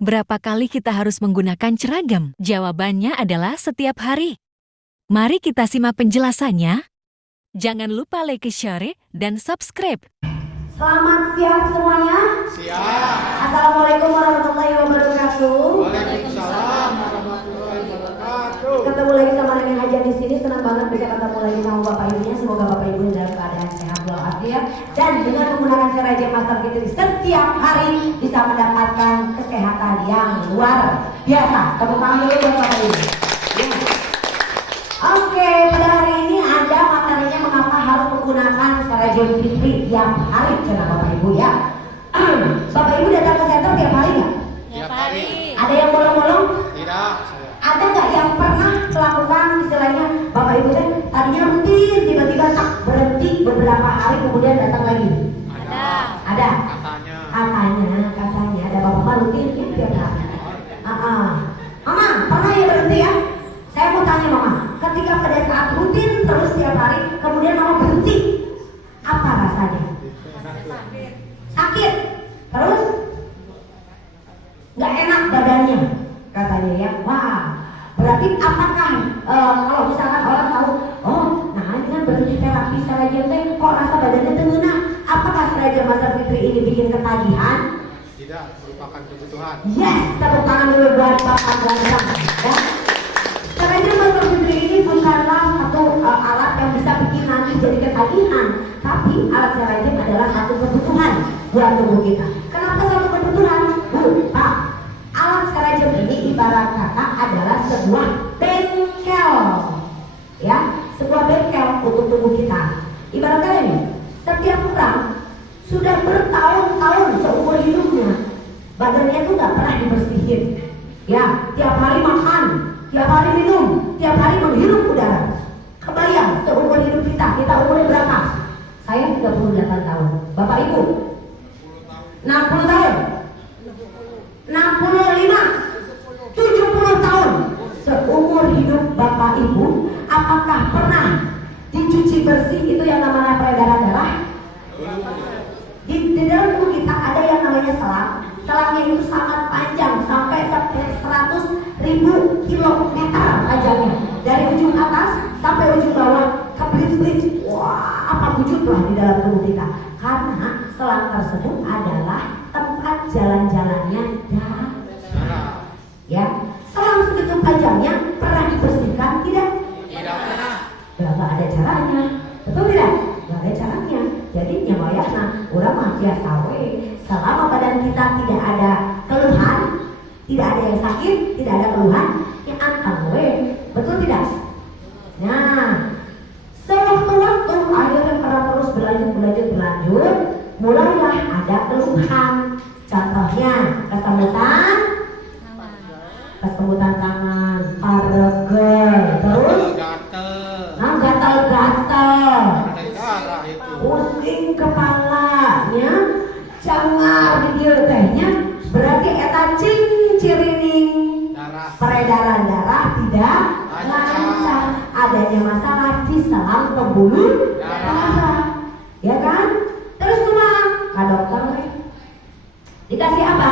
Berapa kali kita harus menggunakan seragam? Jawabannya adalah setiap hari. Mari kita simak penjelasannya. Jangan lupa like, share, dan subscribe. Selamat siang semuanya. Siap. Assalamualaikum warahmatullahi wabarakatuh. Waalaikumsalam warahmatullahi wabarakatuh. Ketemu lagi sama Nenek Hajar di sini. Senang banget bisa ketemu lagi sama Bapak Ibunya. Semoga Bapak Ibu dalam keadaan sehat walafiat dan dengan menggunakan Serajah Master Fitri setiap hari bisa mendapatkan kesehatan yang luar biasa. Tepuk tangan dulu buat Bapak Ibu. Oke, pada hari ini ada materinya mengapa harus menggunakan Serajah Fitri tiap hari, karena Bapak Ibu ya. Bapak Ibu datang ke center tiap hari nggak? Tiap hari. Ada yang bolong-bolong? Tidak. Ada nggak yang pernah melakukan istilahnya Bapak Ibu kan tadinya rutin tiba-tiba tak berhenti beberapa hari kemudian datang lagi? Ada. Katanya ada bapak rutin ya tiap hari. Mama pernah ya berhenti ya? Saya mau tanya Mama, ketika pada saat rutin terus tiap hari kemudian Mama berhenti, apa rasanya? Sakit. Terus nggak enak badannya katanya ya. Wah, berarti apakah kalau misalkan orang tahu, oh nah ini kan berhenti terapi Serajah teh kok rasa badannya tengenah, apakah Serajah Master Fitri ini bikin ketagihan? Tidak, merupakan kebutuhan. Yes, tepuk tangan dulu buat Bapak Gansang ya. Serajah Master Fitri ini bukanlah satu alat yang bisa bikin nanti jadi ketagihan, tapi alat Serajah adalah satu kebutuhan buat tubuh kita. Kenapa satu kebutuhan? Pak, alat Serajah ini ibarat kata adalah sebuah bengkel, ya, sebuah bengkel untuk tubuh kita. Ibarat kata ini, setiap orang sudah bertahun-tahun seumur hidupnya, badannya itu nggak pernah dibersihin, ya, tiap hari makan, tiap hari minum, tiap hari menghirup udara. Kebayang seumur hidup kita umurnya berapa? Saya 38 tahun, Bapak Ibu 60 tahun, 65, 70 tahun. Seumur hidup Bapak Ibu, apakah pernah dicuci bersih itu yang namanya peredaran darah? Di dalam tubuh kita ada yang namanya selang. Selangnya itu sangat panjang, sampai 100.000 kilometer panjangnya. Dari ujung atas sampai ujung bawah ke blitz-blitz. Wah, apa wujudlah di dalam tubuh kita. Karena selang tersebut adalah tempat jalan-jalannya darah. Ya, selang segitu panjangnya pernah dibersihkan tidak? Tidak pernah. Gak ada caranya, betul tidak? Gak ada caranya. Jadi nyamayana urang mah biasa we. Selama badan kita tidak ada keluhan, tidak ada yang sakit, tidak ada keluhan, ya antang we. Betul tidak? Nah, sewaktu-waktu akhirnya karena terus berlanjut, mulailah ada keluhan. Contohnya kesemutan tangan, paregel, terus gatal-gatal, pusing kepalanya, cengar di dieu tehnya, berarti eta cirining peredaran darah tidak lancar, adanya masalah di selang pembuluh darah, ya kan? Terus kumaha? Ka dokter we. Dikasih apa?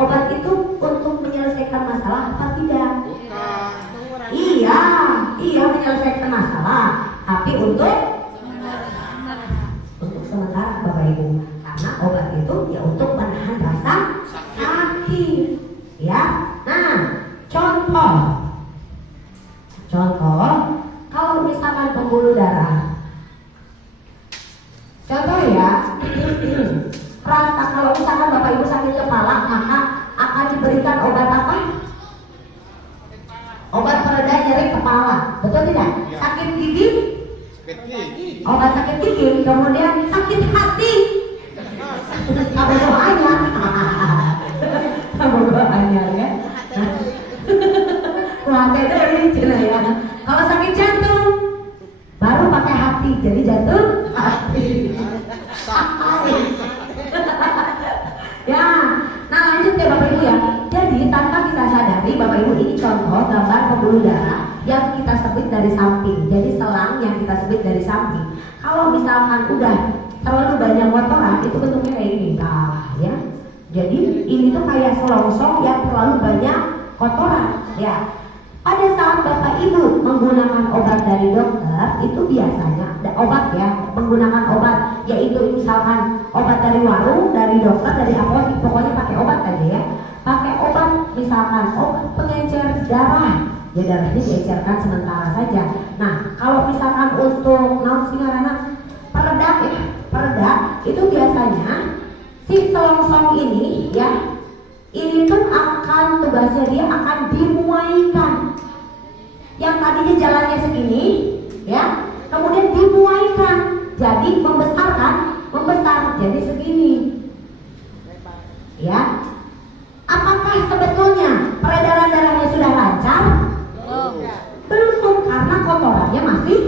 Obat itu untuk menyelesaikan masalah apa tidak? Iya, menyelesaikan masalah, tapi untuk sementara Bapak Ibu, karena obat itu ya untuk menahan rasa sakit, ya. Nah, contoh, kalau misalkan pembuluh darah, contoh ya, rasa kalau misalkan Bapak Ibu sakit kepala, maka akan diberikan obat apa? Obat pereda nyeri kepala, betul tidak? Sakit gigi? Obat sakit gigi, kemudian sakit hati. Apa doanya? Ya. Kuate dari cina ya. Kalau sakit jantung, baru pakai hati, jadi jantung hati. Ya, nah lanjut ya Bapak Ibu ya. Jadi tanpa kita sadari Bapak Ibu, ini contoh gambar pembuluh darah yang kita sebut dari samping. Jadi selang yang kita sebut dari samping. Kalau misalkan udah terlalu banyak kotoran, itu bentuknya kayak gini, ya. Jadi ini tuh kayak selongsong yang terlalu banyak kotoran ya. Pada saat Bapak Ibu menggunakan obat dari dokter, itu biasanya obat ya, menggunakan obat, yaitu misalkan obat dari warung, dari dokter, dari apotek, pokoknya pakai obat aja ya. Pakai obat misalkan obat pengencer darah, ya darahnya diencerkan sementara saja. Nah kalau misalkan untuk peredak ya, peredak itu biasanya si selongsong ini ya, ini tuh akan tugasnya dia akan dimuaikan. Yang tadinya jalannya segini ya, kemudian dimuaikan jadi membesar jadi segini ya. Apakah sebetulnya peredaran darahnya sudah lancar? Belum, karena kotorannya masih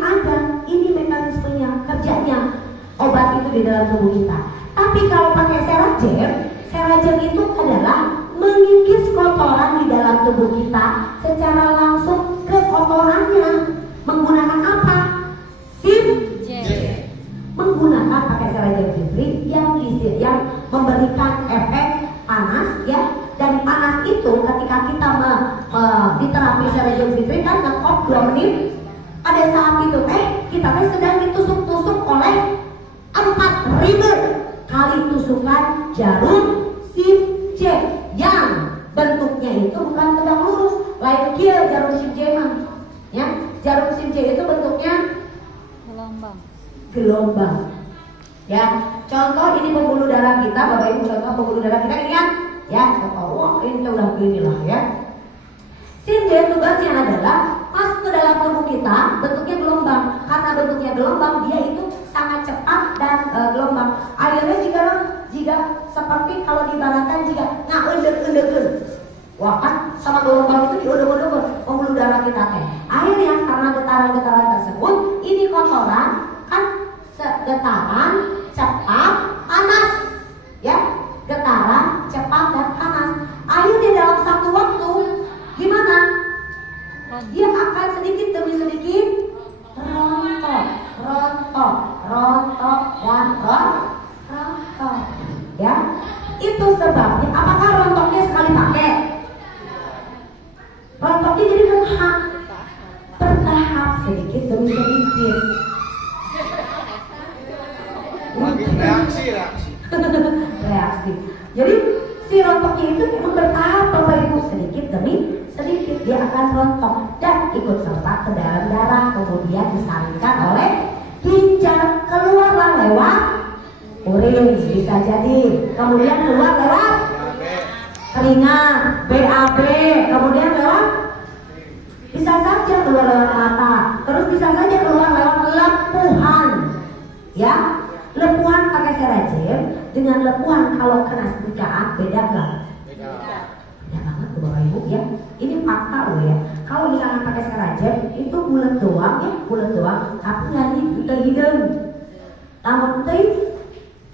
ada. Ini mekanismenya, kerjanya obat itu di dalam tubuh kita. Tapi kalau pakai Seragen itu adalah mengikis kotoran di dalam tubuh kita secara langsung ke kotorannya. Menggunakan apa? Menggunakan pakai Seragen Fitri yang memberikan efek panas ya. Dan panas itu ketika kita diterapi Seragen Fitri kan ngekop 2 menit. Pada saat itu kita sedang ditusuk-tusuk oleh 4.000 kali tusukan jarum SIM J yang bentuknya itu bukan tegak lurus, lain kia jarum SIM J mah ya. Jarum SIM J itu bentuknya gelombang ya. Contoh ini pembuluh darah kita, Bapak Ibu, contoh pembuluh darah kita ini kan ya, contoh wah ini udah begini lah ya. SIM J tugasnya adalah masuk ke dalam tubuh kita, bentuknya gelombang. Karena bentuknya gelombang, dia itu sangat cepat dan gelombang. Akhirnya jika seperti kalau diibaratkan jika ngaundeg-undegkeun. Wah kan sama gelombang itu diundeg-undeg pembuluh darah kita teh. Akhirnya karena getaran-getaran tersebut, ini kotoran kan getaran cepat panas ya. Getaran cepat dan panas. Akhirnya dalam satu waktu gimana? Dia akan sedikit demi sedikit rontok dan rontok ya. Itu sebabnya. Apakah rontoknya sekali pakai? Rontoknya jadi bertahap sedikit demi sedikit. Reaksi. Jadi si rontoknya itu memang bertahap, Bapak Ibu, sedikit demi sedikit dia akan rontok dan ikut serta ke dalam darah, kemudian disaringkan oleh ginjal, keluarlah lewat urin bisa jadi, kemudian keluar lewat keringat, BAB, kemudian lewat bisa saja keluar lewat mata, terus bisa saja keluar lewat lepuhan ya. Lepuhan pakai Seragen dengan lepuhan kalau kena setrikaan beda nggak? Beda banget tuh Bapak Ibu ya. Ini fakta loh ya. Kalau misalkan pakai Seragen itu bulat doang ya, bulat doang, tapi nggak hidung. Namun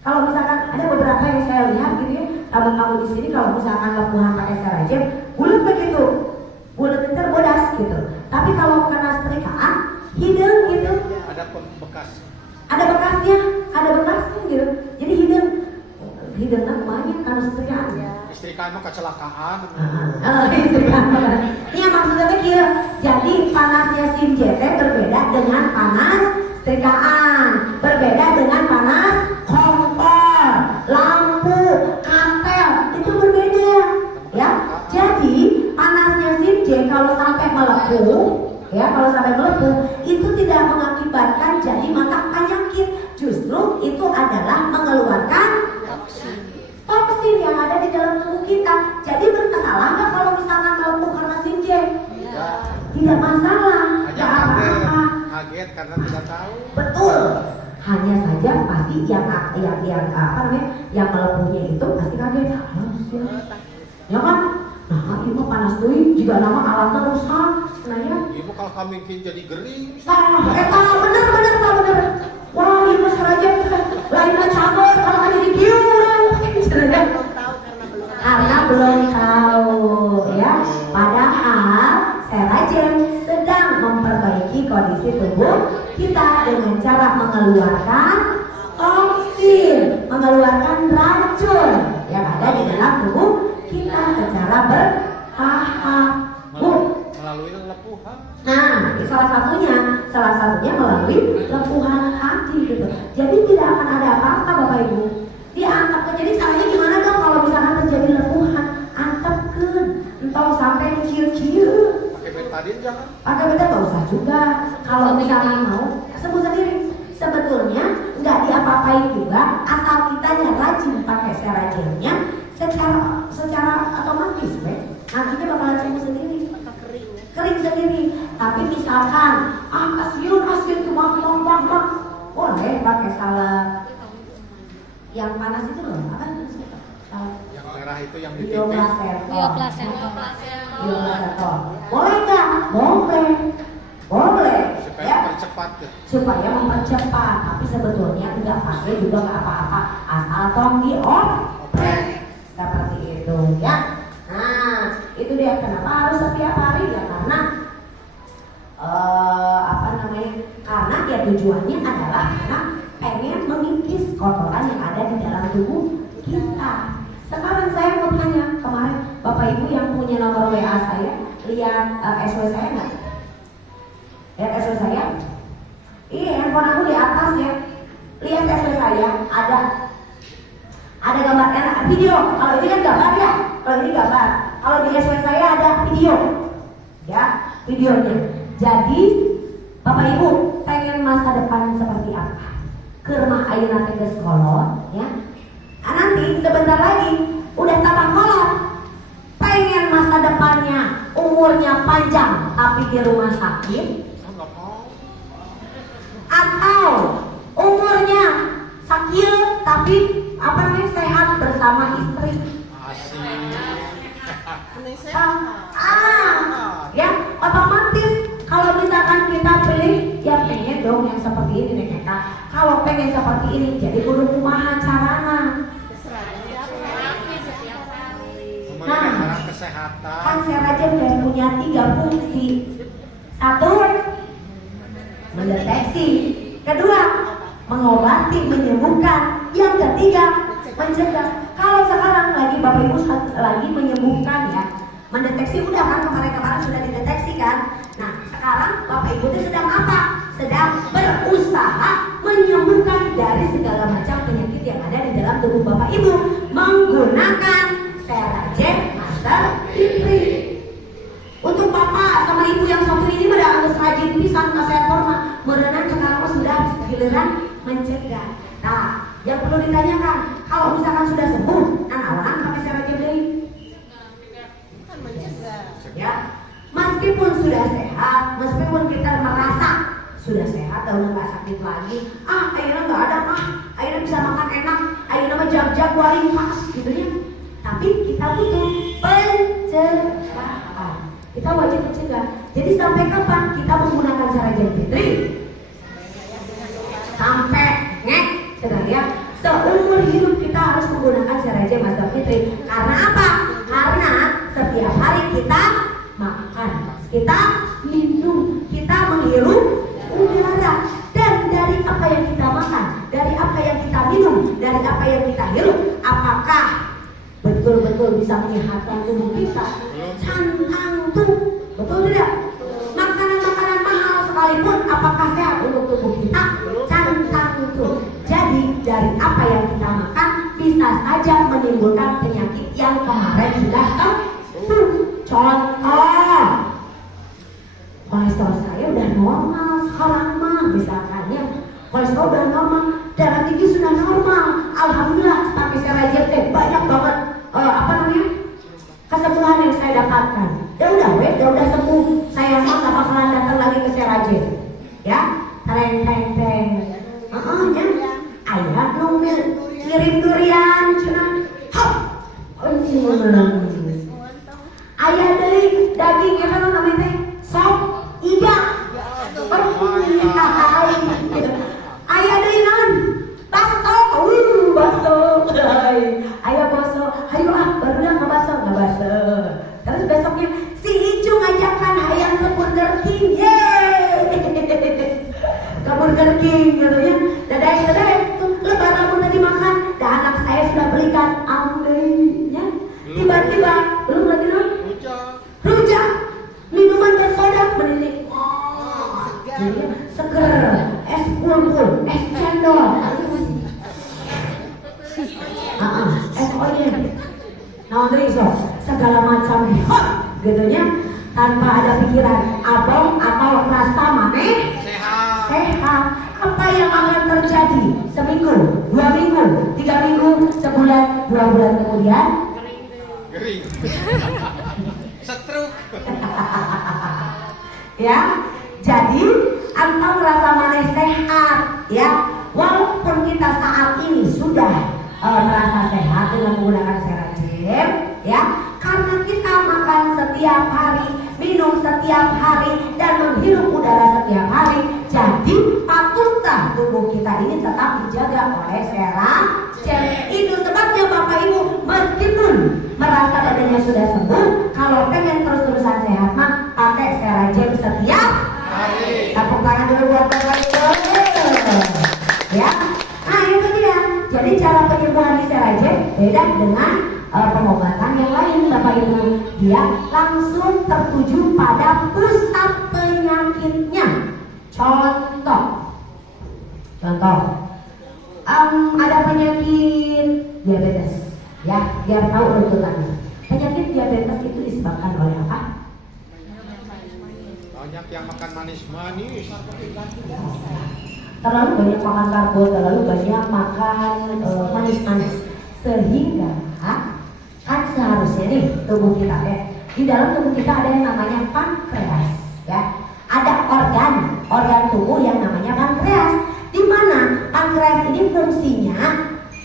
kalau misalkan ada beberapa yang saya lihat gitu ya, tamu-tamu di sini kalau misalkan lepuhan pakai Seragen bulat begitu, bulat terbodas gitu. Tapi kalau kena setrikaan hidung gitu. Ada bekas. Ada bekasnya gitu. Jadi hidungnya banyak karena setrikaan. Istrikan mah kecelakaan. Iya maksudnya kira. Jadi panasnya SIM J berbeda dengan panas setrikaan, berbeda dengan panas kompor, lampu, katel, itu berbeda ya. Jadi panasnya SIM J kalau sampai melepuh ya, kalau sampai melepuh itu tidak mengakibatkan jadi mata penyakit, justru itu adalah mengeluarkan toksin yang ada di dalam tubuh kita. Jadi bermasalah nggak kalau misalkan melepuh karena SIM J? Tidak masalah. Hanya kaget karena tidak tahu. Betul. Hanya saja pasti yang melepuhnya itu pasti kaget. Ya kan? Nah, ibu panas tuh jika nama alatnya rusak, nanya. Ibu kalau kami jadi gering. Bener. Wah, ibu Seragen lainnya campur kalau ada di kiuran. Karena belum tahu, ya. Padahal Seragen sedang memperbaiki kondisi tubuh kita dengan cara mengeluarkan toksin, mengeluarkan racun. tubuh kita secara bertahap. Bu, Melalui lepuhan. nah, salah satunya melalui lepuhan hati gitu. Jadi tidak akan ada apa-apa Bapak Ibu. Diangkat. Jadi caranya gimana dong kalau misalkan terjadi lepuhan? Antepkeun, entong sampai kecil-kecil. Pakai betadin jangan. Pakai beda nggak usah juga. Kalau misalkan mau, sembuh sendiri. Sebetulnya nggak diapa-apain juga, asal kita rajin pakai seragennya secara otomatis, nantinya bakalan sembuh sendiri. Kering sendiri. Tapi misalkan asyun kemak boleh pakai salep yang panas itu loh, apa itu? Yang merah itu yang di pipi. Bioplasetor. Boleh nggak? Boleh. Supaya Ya. mempercepat ya. Supaya mempercepat. Tapi sebetulnya nggak pakai juga nggak apa-apa. Asal tong dioprek seperti itu ya. Nah, itu dia kenapa harus setiap hari ya karena karena ya tujuannya adalah karena pengen mengikis kotoran yang ada di dalam tubuh kita. Sekarang saya mau tanya, kemarin Bapak Ibu yang punya nomor WA saya lihat SW saya nggak? Lihat SW saya? Iya, handphone aku di atas ya. Lihat SW saya ada gambar video. Kalau ini kan gambar ya. Kalau ini gambar. Kalau di SW saya ada video. Ya, videonya. Jadi Bapak Ibu pengen masa depan seperti apa? Ke rumah ayeuna teh geus kolot ya. Nanti sebentar lagi udah tambah kolot. Pengen masa depannya umurnya panjang tapi di rumah sakit, Enggak mau. atau umurnya sakit tapi sehat bersama istri. Asik. Ya otomatis kalau misalkan kita pilih ya pengen dong yang seperti ini nih kita. Kalau pengen seperti ini jadi kudu kumaha carana. Memelihara kesehatan. Kan Seragen udah punya 3 fungsi. 1, mendeteksi. 2, mengobati, menyembuhkan. Yang 3, mencegah. Kalau sekarang lagi Bapak Ibu lagi menyembuhkan ya, mendeteksi udah kan kemarin sudah dideteksi kan. Nah sekarang Bapak Ibu itu sedang apa? Sedang berusaha menyembuhkan dari segala macam penyakit yang ada di dalam tubuh Bapak Ibu menggunakan Seragen Master Fitri. Untuk Bapak sama Ibu yang satu ini udah harus rajin pisan kasetor mah berenang sekarang sudah giliran mencegah. Nah yang perlu ditanyakan, kalau misalkan sudah sembuh, anak-anak pakai Seragen deui. Ya, meskipun sudah sehat, meskipun kita merasa sudah sehat dan udah nggak sakit lagi, akhirnya nggak ada akhirnya bisa makan enak, akhirnya mah jam-jam waring pas gitu ya. Tapi kita butuh pencegahan. Kita wajib mencegah. Jadi sampai kapan kita menggunakan Seragen Fitri? Sampai ngek, sedang ya. Seumur hidup kita harus menggunakan Seragen Master Fitri. Karena apa? Karena setiap hari kita makan, kita minum, kita menghirup udara. Dan dari apa yang kita makan, dari apa yang kita minum, dari apa yang kita hirup, apakah betul-betul bisa menyehatkan tubuh kita? Cantang tuh, betul tidak? Makanan-makanan mahal sekalipun apakah sehat untuk tubuh kita? Cantang tuh. Jadi dari apa yang kita makan bisa saja menimbulkan penyakit yang kemarin sudah sembuh. Contoh, kolesterol saya udah normal sekarang mah, misalkan ya, kolesterol udah normal, darah tinggi sudah normal, alhamdulillah. Tapi Seragen banyak banget kesembuhan yang saya dapatkan. Ya udah sembuh. Saya mah gak bakalan datang lagi ke Seragen. Ya, teng. Ya. Ayah nu ngirim durian cenah. Hop. Ayah deui daging eta namanya teh sop iga. Ayah deui naon? Baso. Baso. Ayah baso. Hayu barudak ngabaso. Terus besoknya si Icu ngajakan hayang ke Burger King. Ke Burger King gitu ya. Dadai lebaran pun tadi makan. Dan anak saya sudah belikan ambil ya. SOY. Nah, segala macam gitunya tanpa ada pikiran abang atau rasa maneh sehat. Apa yang akan terjadi seminggu, 2 minggu, 3 minggu, sebulan, 2 bulan kemudian? Gering. Stroke. Ya, jadi engkau merasa maneh sehat, ya. Walaupun kita saat ini sudah merasa sehat dengan menggunakan Serajem, ya, karena kita makan setiap hari, minum setiap hari, dan menghirup udara setiap hari, jadi patutlah tubuh kita ini tetap dijaga oleh Serajem. Itu sebabnya Bapak Ibu, meskipun merasa badannya sudah sembuh, kalau pengen terus-terusan sehat mah pakai Serajem setiap hari. Tepuk tangan dulu buat Bapak Ibu. Ya, nah itu dia. Jadi cara penyembuhan di Serajem beda dengan pengobatan yang lain, Bapak Ibu. Dia langsung tertuju pada pusat penyakitnya. Contoh, ada penyakit diabetes, ya, biar tahu runtutannya. Penyakit diabetes itu disebabkan oleh apa? Banyak yang makan manis-manis. Terlalu banyak makan karbo, terlalu banyak makan manis-manis, sehingga kan seharusnya nih tubuh kita di dalam tubuh kita ada yang namanya pankreas, ya. Ada organ tubuh yang namanya pankreas, di mana pankreas ini fungsinya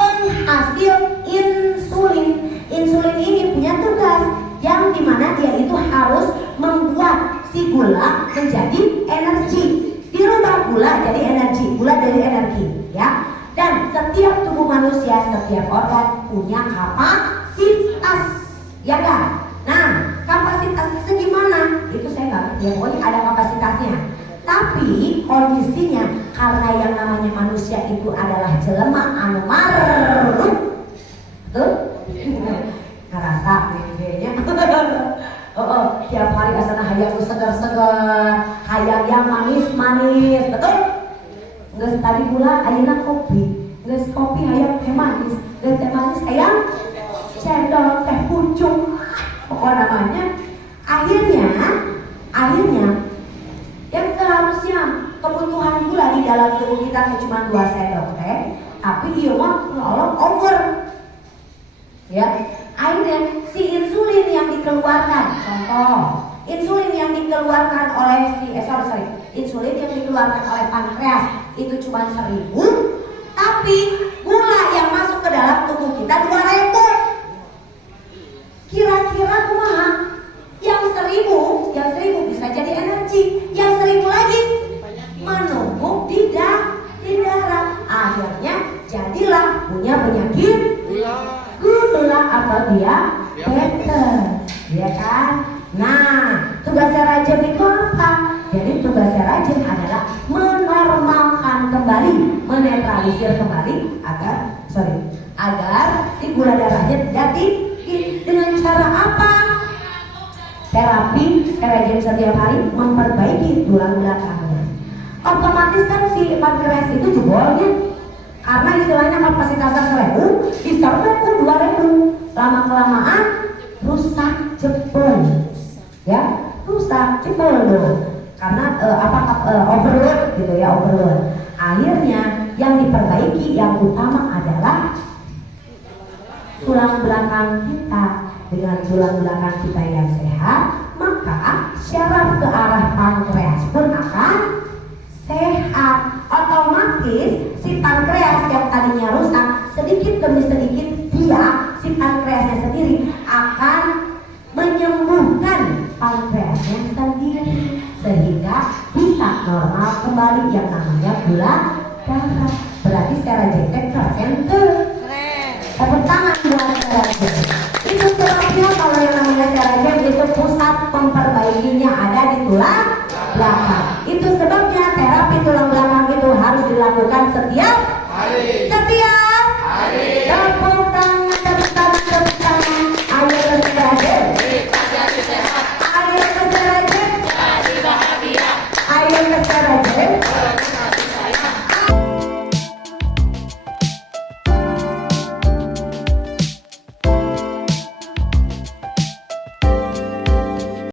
penghasil insulin. Insulin ini punya tugas yang dimana dia itu harus membuat si gula menjadi energi, dirubah gula jadi energi, gula dari energi, ya. Dan setiap tubuh manusia, setiap organ punya kapasitas, ya kan? Nah, kapasitasnya segimana? Itu saya nggak ngerti, ya, pokoknya ada kapasitasnya. Tapi kondisinya karena yang namanya manusia itu adalah jelema anu maruk, tuh, ngerasa kayaknya. Tiap hari asana hayang segar-segar, hayang yang manis-manis, betul? Nges tadi gula, ayeuna kopi, nges kopi hayang teh manis, nges teh manis hayang cendol, teh pucung, pokoknya namanya. Akhirnya yang seharusnya kebutuhan gula di dalam tubuh kita cuma 2 sendok teh, tapi dia mah over, ya. Akhirnya si insulin yang dikeluarkan, contoh insulin yang dikeluarkan oleh insulin yang dikeluarkan oleh pankreas itu cuma 1000, tapi gula yang masuk ke dalam tubuh kita 2000. Kira-kira kumaha? Yang 1000 bisa jadi energi, yang 1000 lagi menumpuk di darah. Akhirnya jadilah punya penyakit gula atau diabetes, ya kan? Nah, tugas Serajem itu apa? Jadi tugas Serajem adalah menormalkan kembali, menetralisir kembali agar si gula darahnya tidak tinggi. Dengan cara apa? Terapi Serajem setiap hari memperbaiki tulang belakangnya. Otomatis kan si pankreas itu jebolnya, karena istilahnya kapasitasnya 1000, diserbu 2000, lama-kelamaan rusak jebol, ya, rusak jebol loh, karena overload gitu ya, overload. Akhirnya yang diperbaiki yang utama adalah tulang belakang kita. Dengan tulang belakang kita yang sehat, maka syaraf ke arah pankreas pun akan sehat. Otomatis si pankreas yang tadinya rusak, sedikit demi sedikit si pankreasnya sendiri akan menyembuhkan pankreasnya sendiri, sehingga bisa normal kembali yang namanya gula darah. Berarti Serajem keren tuh. Tepuk tangan buat Serajem. Itu sebabnya kalau yang namanya Serajem itu pusat memperbaikinya ada di tulang belakang. Itu sebabnya terapi tulang belakang itu harus dilakukan setiap hari.